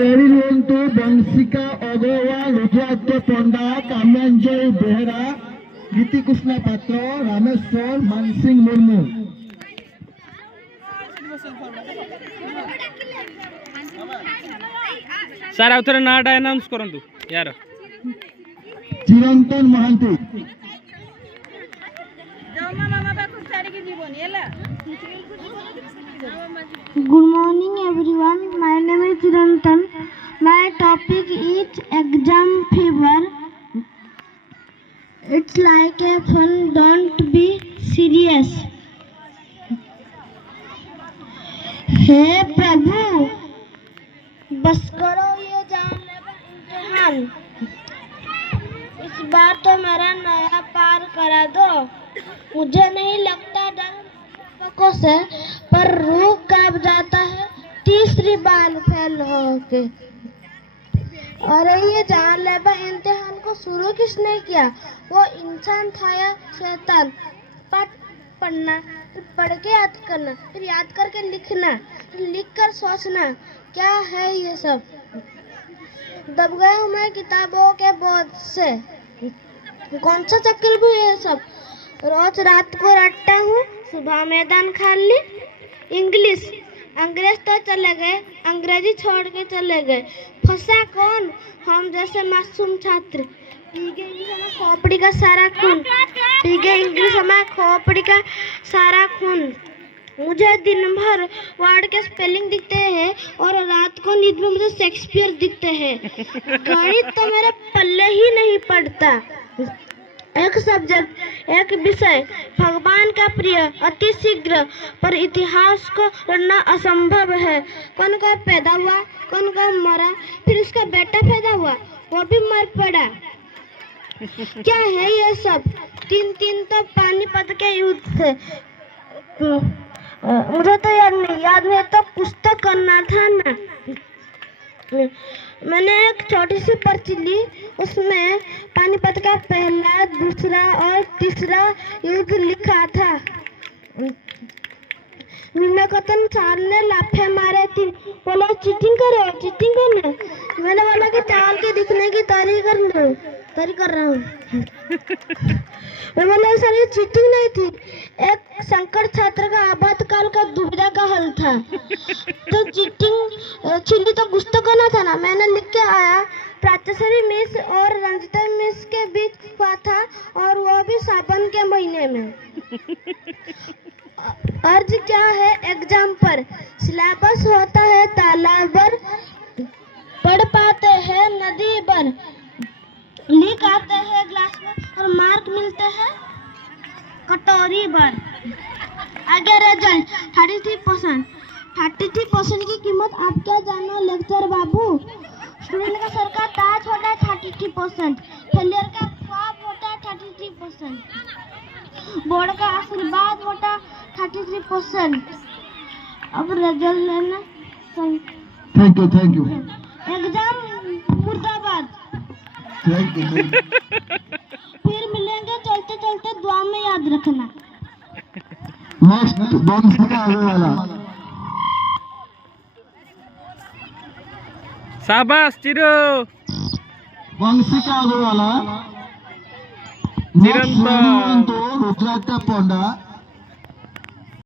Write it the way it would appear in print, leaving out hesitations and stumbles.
রেডিলন্তু বংশিকা অগ্রওয়াল রুদ্রাক্ষ পণ্ডা কামরাঞ্জয় বেহেরা গীতিকৃষ্ণ পাত্র রামেশ্বর মানসিং মুর্মু। सर आउ थे नाटा अनाउंस करंतु यार चिरंतन Mahanti. Good morning everyone. My name is Chirantan. My topic is exam fever. It's like a fun. Don't be serious. हे प्रभु, बस करो ये जानलेवा इम्तिहान। इस बार तो मेरा नया पार करा दो। मुझे नहीं लगता डर पुस्तकों से, पर रूह कांप जाता है तीसरी बार फेल होके। अरे ये जानलेवा इम्तिहान को शुरू किसने किया? वो इंसान था या शैतान? पाठ पढ़ना, फिर पढ़ के याद करना, फिर याद करके लिखना, फिर लिख कर सोचना, क्या है ये सब? दब गया हूँ मैं किताबों के बोझ से। कौन सा चक्कर भी है सब? रोज रात को रटता हूँ, सुबह मैदान खाली। इंग्लिश अंग्रेज तो चले गए, अंग्रेजी छोड़ के चले गए। फंसा कौन? हम जैसे मासूम छात्र। पीगे इंग्लिश हमें खोपड़ी का सारा खून, पीगे इंग्लिश हमें खोपड़ी का सारा खून। मुझे दिन भर वर्ड के स्पेलिंग दिखते हैं और रात को नींद में मुझे शेक्सपियर दिखते हैं। गणित तो मेरे पल्ले ही नहीं पड़ता। एक सब्जेक्ट, एक विषय भगवान का प्रिय अति शीघ्र, पर इतिहास को पढ़ना असंभव है। कौन का पैदा हुआ, कौन का मरा, फिर उसका बेटा पैदा हुआ, वो भी मर पड़ा। क्या है ये सब? तीन तो पानीपत के युद्ध थे। मुझे तो याद नहीं तो कुछ तो करना था ना। मैंने एक छोटी सी पर्ची ली, उसमें पानीपत का पहला, दूसरा और तीसरा युद्ध लिखा था। मीनाकतन सार ने लाफे मारे थी, बोला चीटिंग करो, चीटिंग करना। मैंने बोला कि चावल के दिखने की तैयारी कर रहा हूँ। मैं बोला सर ये चीटिंग नहीं थी, एक संकट छात्र का आपातकाल का दुविधा का हल था। तो चीटिंग चिल्ली तो कुछ तो करना था ना। मैंने लिख के आया, प्राच्यश्री मिस और रंजिता मिस के बीच हुआ था, और वो भी सावन के महीने में। अर्ज क्या है एग्जाम पर? सिलेबस होता है तालाब पर, पढ़ पाते हैं नदी पर, लिख आते हैं ग्लास में और मार्क मिलते हैं कटोरी पर। आगे रिजल्ट 33% की कीमत आप क्या जानो लेक्चर बाबू? स्टूडेंट का सर का ताज होता है 33%, फेलियर का ख्वाब होता है 33%, बोर्ड का आशीर्वाद होता 33%। अब रिजल्ट लेना। Thank you. एग्जाम मुर्दाबाद। Thank you. फिर मिलेंगे चलते चलते, दुआ में याद रखना। नेक्स्ट बंशिका अग्रवाला। शाबाश चिरो। बंशिका अग्रवाला, चिरंतन रुद्राक्ष पण्डा।